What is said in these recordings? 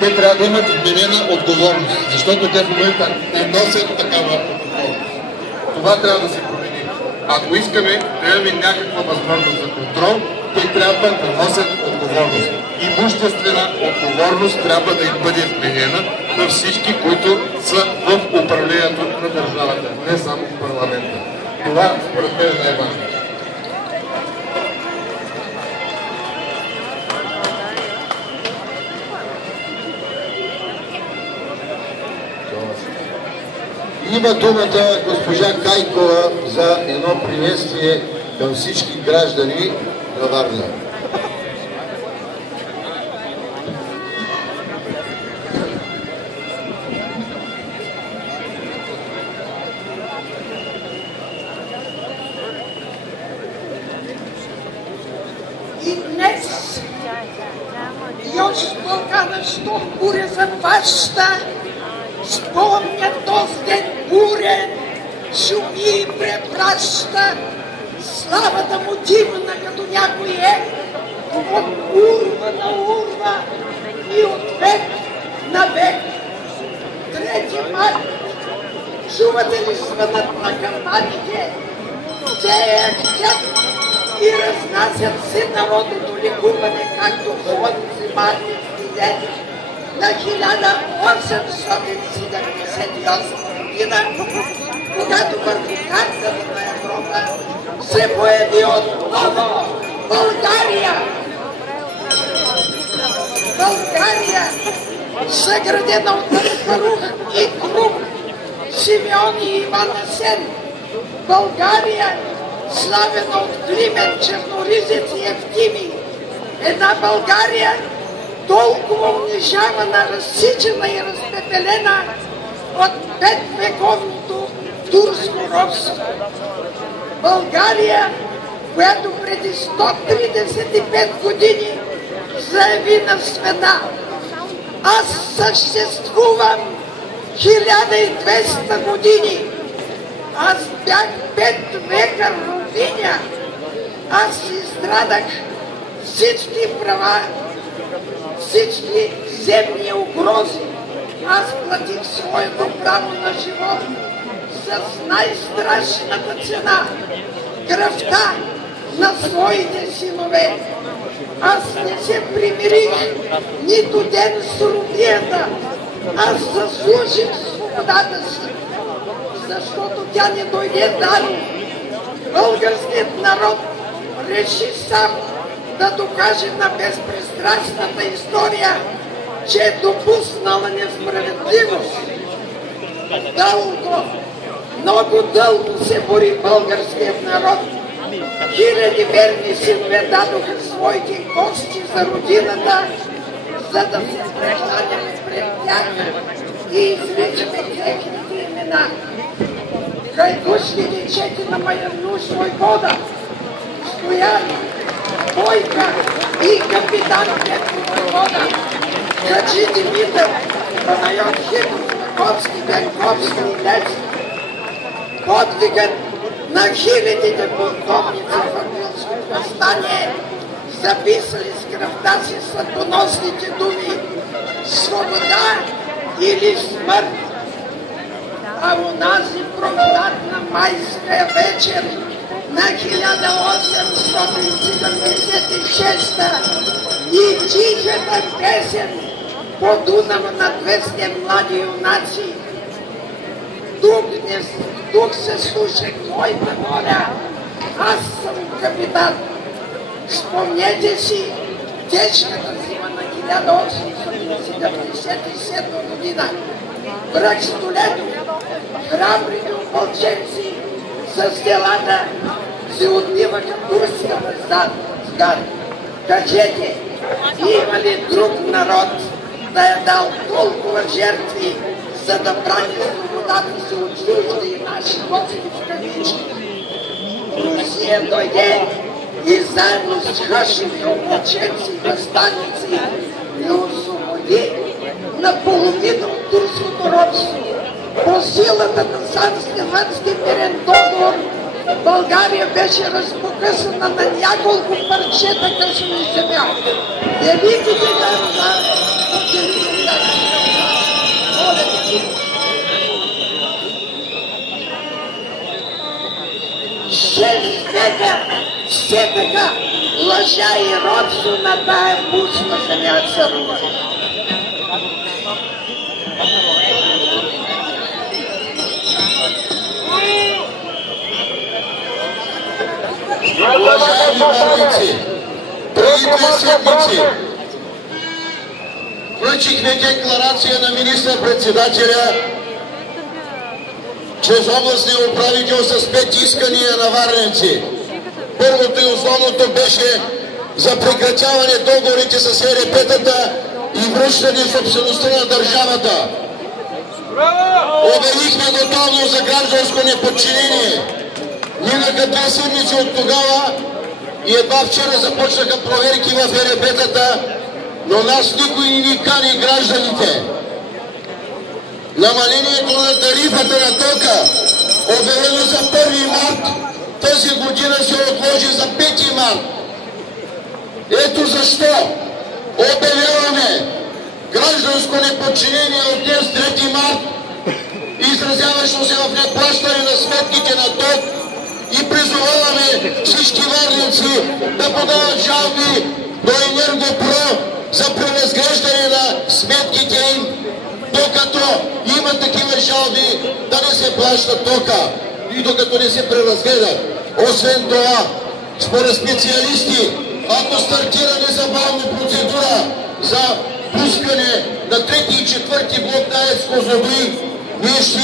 те трябва да имат вменена отговорност, защото те в момента не носят такава отговорност. Това трябва да се промени. Ако искаме да имаме някаква възможност за контрол, те трябва да носят отговорност. Имуществена отговорност трябва да им бъде вменена на всички, които са в управлението на държавата, не само в парламента. Това според мен е най-важно. Има думата госпожа Кайкова за едно приветствие към всички граждани на Варна. И днес još Балкана, що буря за вашата, спомня този ден бурен, шуми и препраща, славата му дивна, като някой е, от урва на урва и от век на век. 3 март, чувате ли звънът на камбаните? Те и разнасят се народното ликуване, както слънце мартински ден на 1878 година, когато върху картата на Европа се появи отново България. България, съградена от Аспарух и Крум, Симеон и Иван Асен. България, славена от Климент, Черноризец и Евтимий. Една България, толкова унижавана, разсичана и разпепелена от 5-вековното турско робство. България, която преди 135 години заяви на света: аз съществувам 1200 години. Аз бях 5 века родиня. Аз изстрадах всички права, всички земни угрози. Аз платих своето право на живот с най-страшната цена – кръвта на своите синове. Аз не се примирих нито ден с робията. Аз заслужих свободата си, защото тя не дойде даром. Българският народ реши сам да докаже на безпристрастната история, че е допуснала несправедливост. Дълго, много дълго се бори българският народ. Хиляди верни синове дадоха своите кости за родината, за да се прекланяме пред тях и изричаме техните имена. Хайдушките чети на Майорнуш Войвода, Стоян, Бойка и капитан Петко Войвода, Хаджи Димитър, Панайот Хитов, Маковски, Бенковски и Левски. Подвигът на хилядите полковници в Априлско въстание, записали с кръвта си съдбоносните думи: свобода или смърт. А унази прохладна майска вечер на 1876 и тихата песен по Дунава на 200 млади юнаци. Тук се слуша моята воля. Аз съм капитан. Спомнете си тежката зима на 1877 година. Брак Столетов, храбрите опълченци с делата се отбиваха турската згада. Кажете, има ли друг народ да е дал толкова жертви, за да брани свободата си от чужди и наши гости в кавички? Русия дойде и заедно с хашеви опълченци и въстаници ни освободи наполовина от турското робство. По силата на Сан-Стефански мирен договор България беше разпокъсана на няколко парчета късна земя. Великите държави Все така, лъжа и робство на тая мучна земя царува. Уважаеми върници, преди 2 седмици връчихме декларация на министър-председателя чрез областния управител с 5 искания на варненци. Първото и основното беше за прекратяване договорите с ЕРП-тата и връщане собствеността на държавата. Обявихме готовност за гражданско неподчинение. Минаха 2 седмици от тогава и едва вчера започнаха проверки в ЕРП-тата, но нас никой не ни кани гражданите. Намалението на тарифата на тока, обявено за 1 март, тази година се отложи за 5 март. Ето защо обявяваме гражданско неподчинение от днес 3 март, изразяващо се в неплащане на сметките на ток, и призоваваме всички варненци да подават жалби до Енергопро за преразглеждане на сметките им, докато има такива жалби да не се плаща тока и докато не се преразгледат. Освен това, според специалисти, ако стартира незабавно процедура за пускане на 3 и 4 блок на АЕЦ Козлодуй, ние ще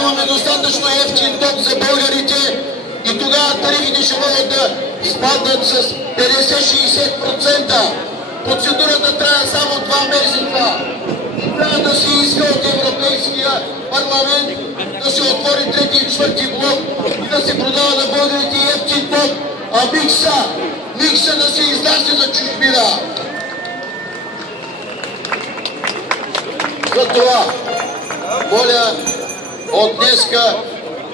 имаме достатъчно ефтин ток за българите и тогава тарифите ще могат да спаднат с 50-60%. Процедурата трябва само 2 месеца. Трябва да се иска от Европейския парламент да се отвори 3 и 4 блок и да се продава на българите ефтин ток, а микса да се изнася за чужбина. Затова моля от днеска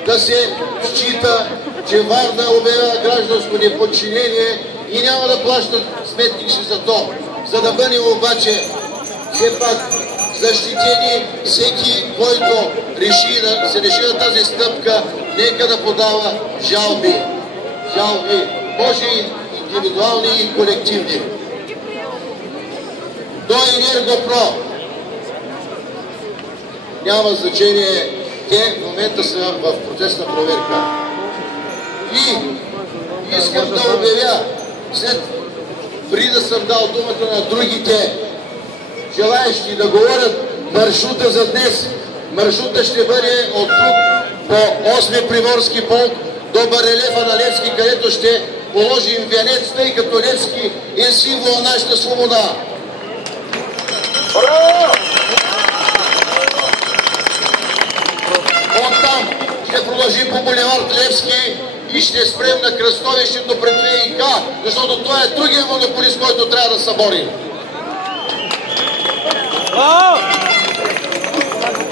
да се счита, че Варна обявява гражданско неподчинение и няма да плащат сметки си за то. За да бъдем обаче все пак защитени, всеки, който реши да се реши на тази стъпка, нека да подава жалби. Жалби, може и индивидуални и колективни. До Енергопро няма значение, те в момента са в процес на проверка. И искам да обявя, преди да съм дал думата на другите желаещи да говорят, маршрута за днес. Маршрута ще бъде от тук по 8 Приморски полк до барелефа на Левски, където ще положим венец, тъй като Левски е символ на нашата свобода. Оттам ще продължим по булевард Левски и ще спрем на кръстовището пред ВИК, защото това е другия монополист, който трябва да съборим.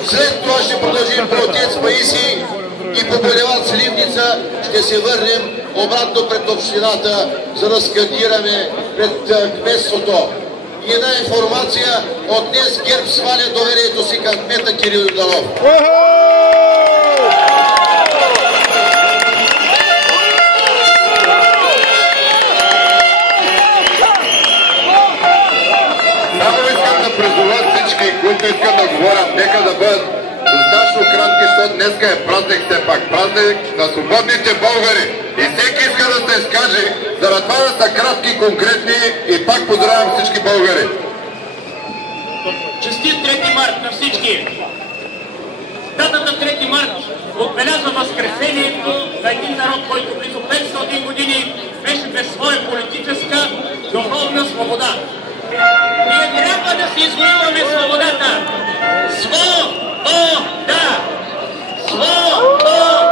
След това ще продължим по Отец Паисий и по булевард Сливница ще се върнем обратно пред общината, за да скандираме пред кметството. И една информация, от днес ГЕРБ сваля доверието си към кмета Кирил Йорданов. Само искам да призова всички, които искат да говорят, нека да бъдат достатъчно кратки, защото днеска е празник все пак. Празник на свободните българи. И всеки иска да се изкаже, за да това да са кратки, конкретни и пак поздравям всички българи. Честит 3 март на всички! Датата 3 март отбелязва възкресението на един народ, който близо 500 години беше без своя политическа, духовна свобода. Ние трябва да си извоюваме свободата! Свобода! Свобода!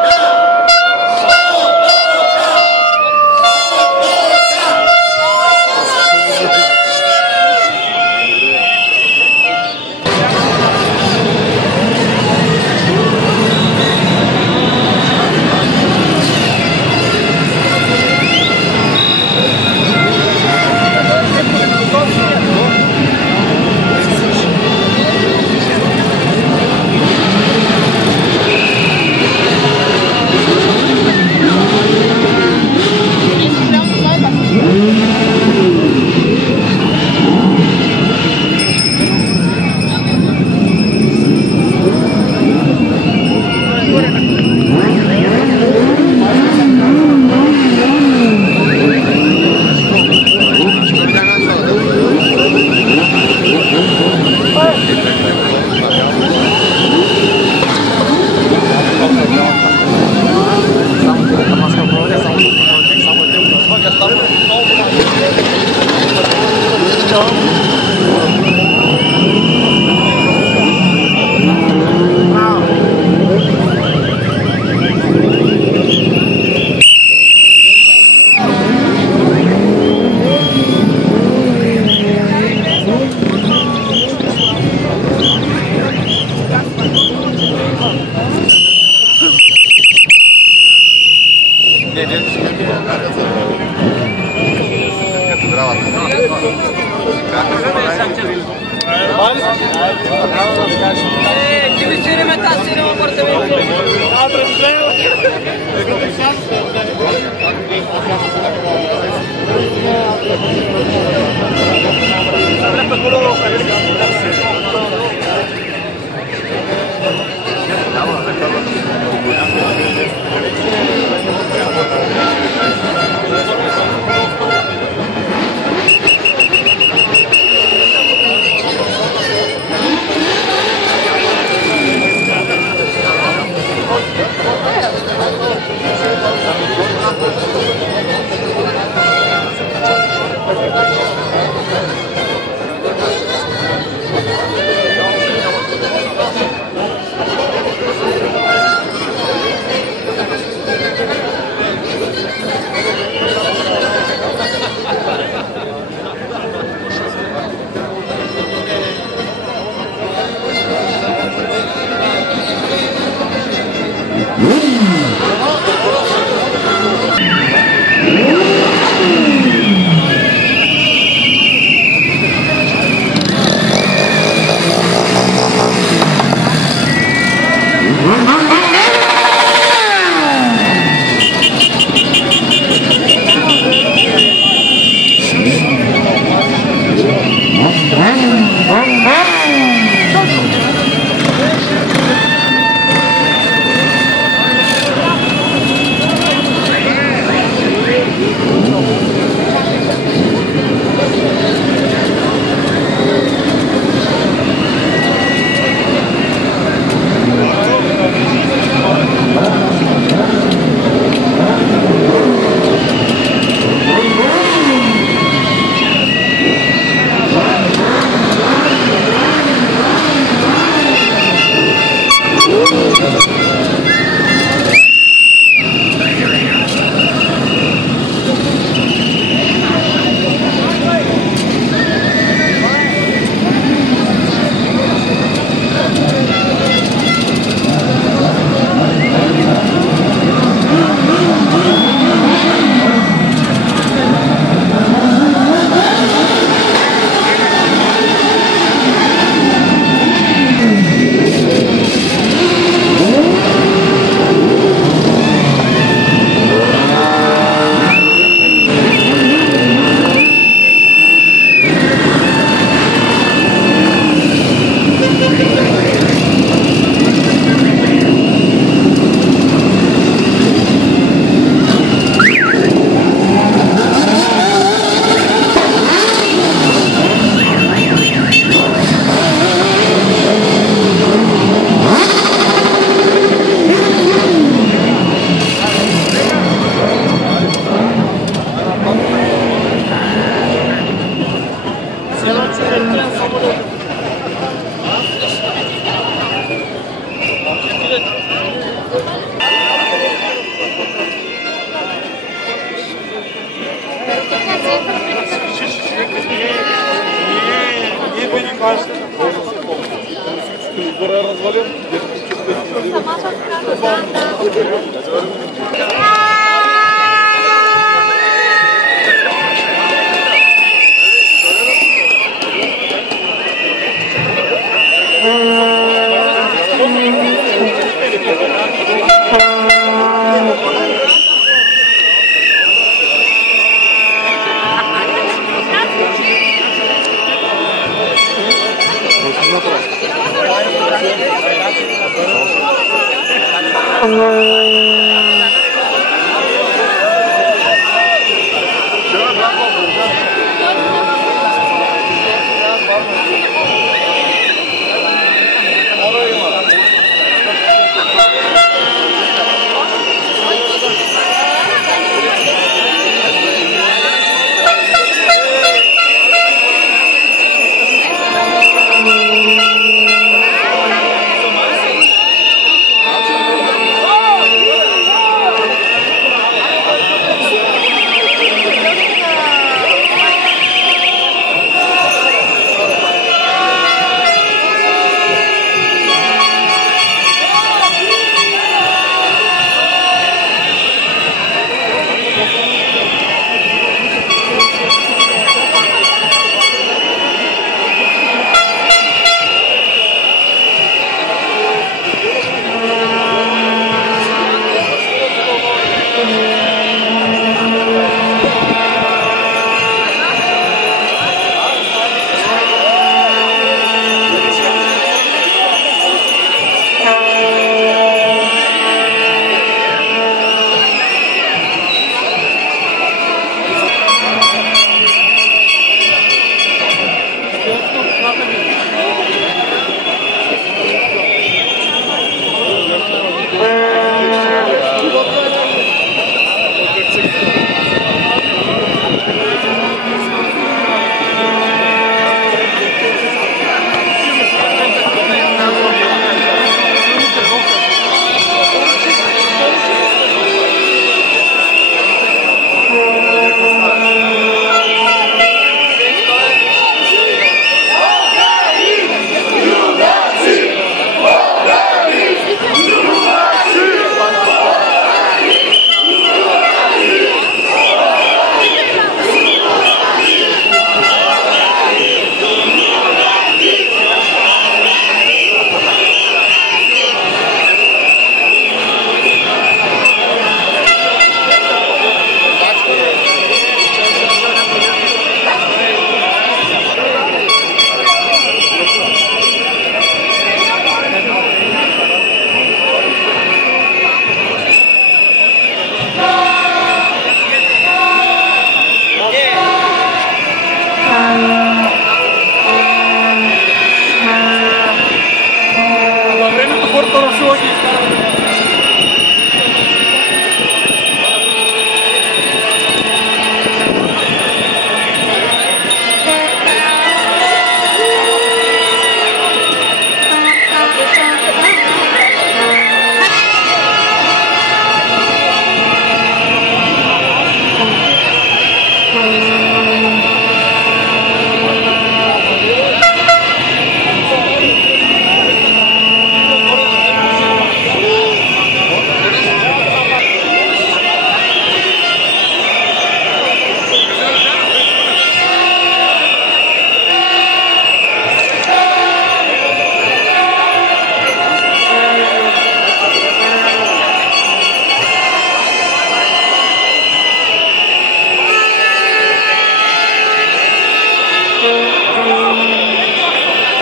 Ti mi si rimettassi in un appartamento? No, tranquillo. Sarebbe quello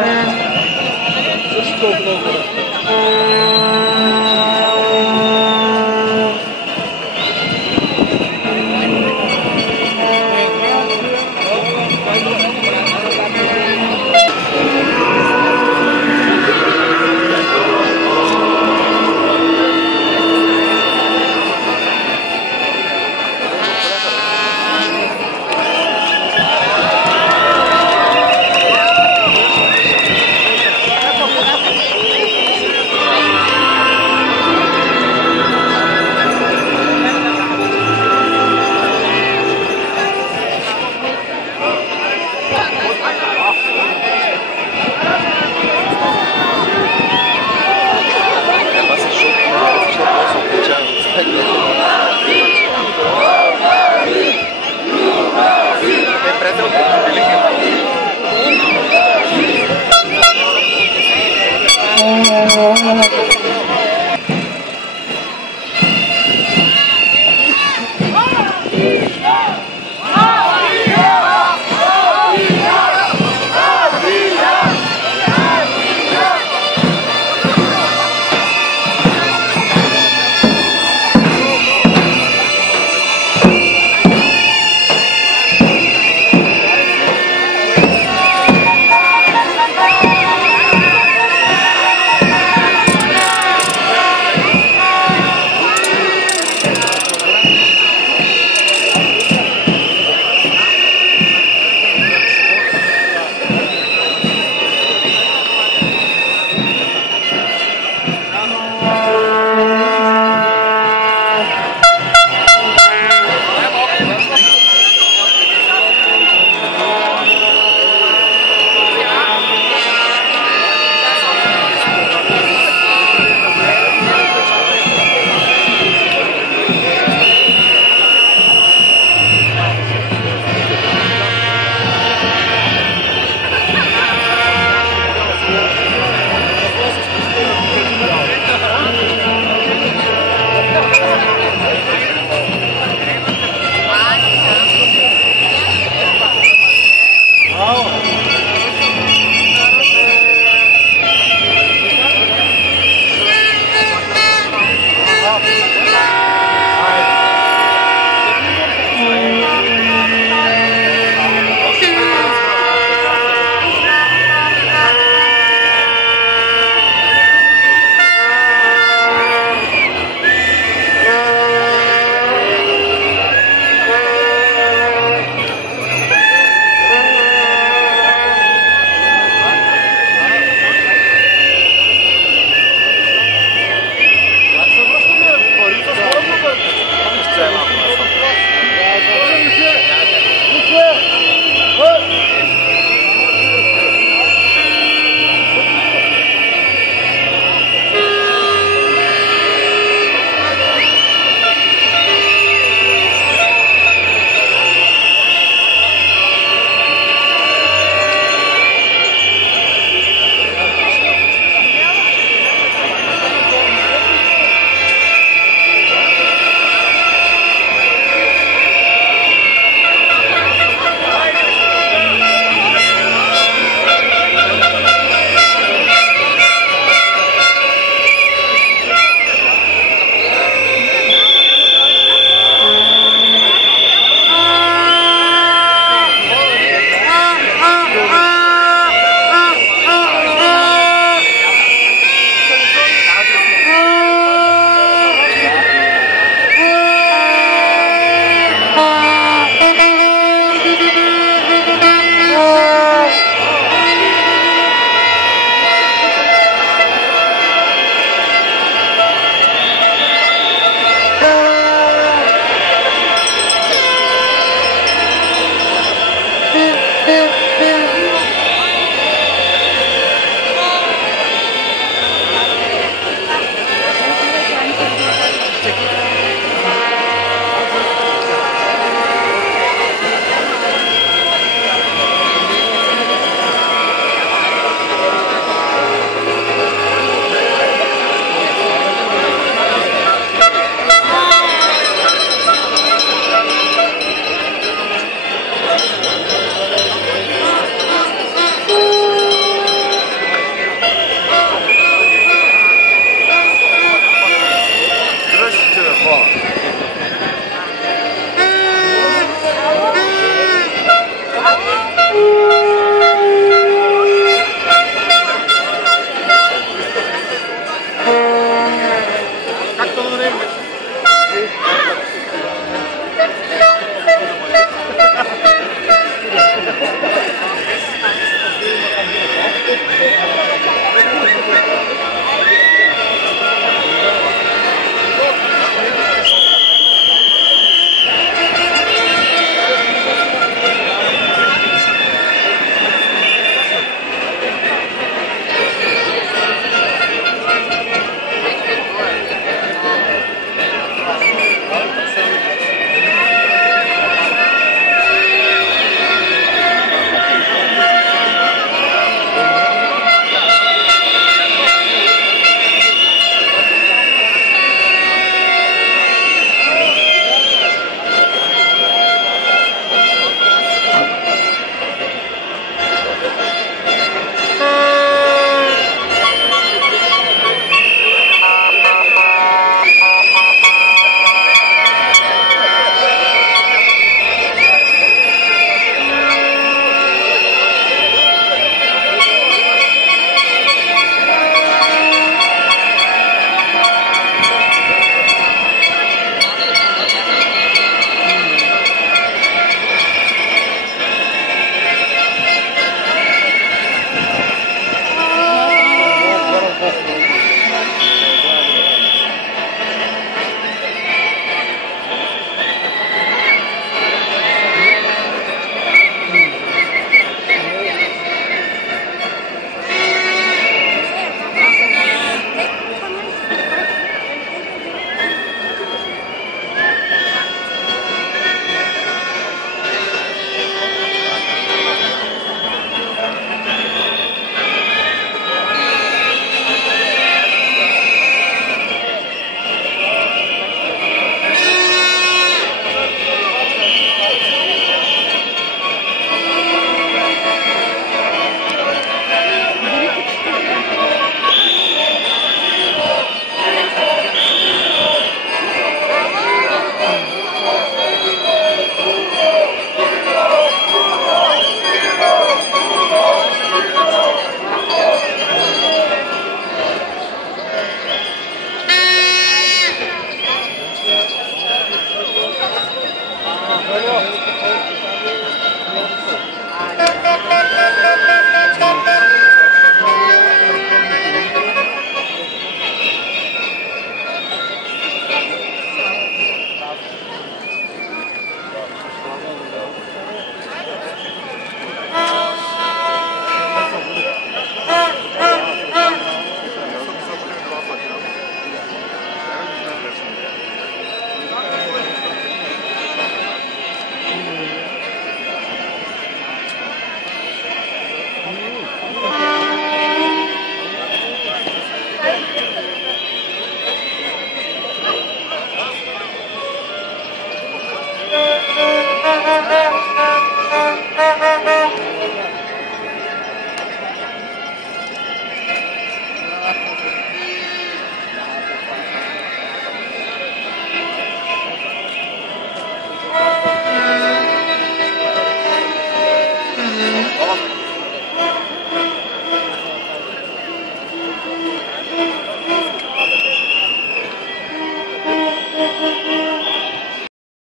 Благодаря.